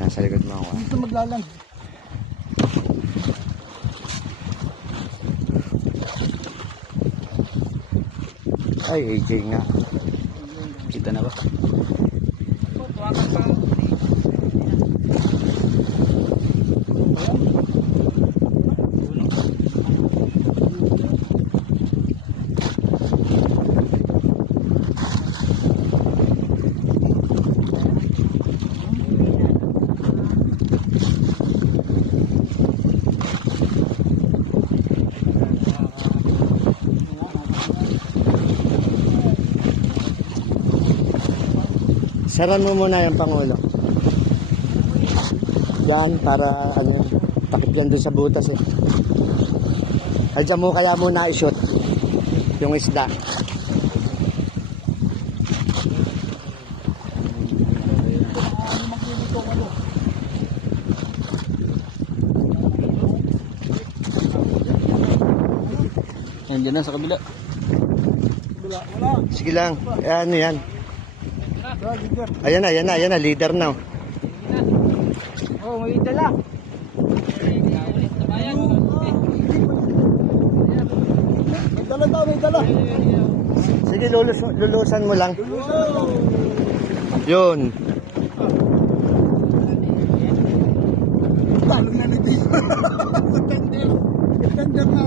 nasa likod mo ako. Dito maglalang. Ay, AJ nga. Kita na ba? Saran mo muna yung Pangulo. Yan, para ano, takip yan doon sa butas eh. Ay, dyan mo kaya muna i-shoot yung isda. Yan, dyan na sa kabila. Wala. Sige lang, ano yan. Ayan na, leader na. Oh, may dala. May dala. Sige, lulusan mo lang. Yun. Talo na ni Tito. Tender na.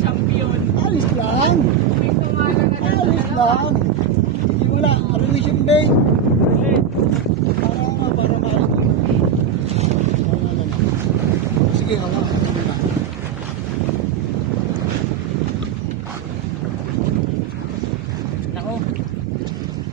Champion. Alis lang. Alis lang. Hindi mo lang. Remission day. Para maalik. Sige,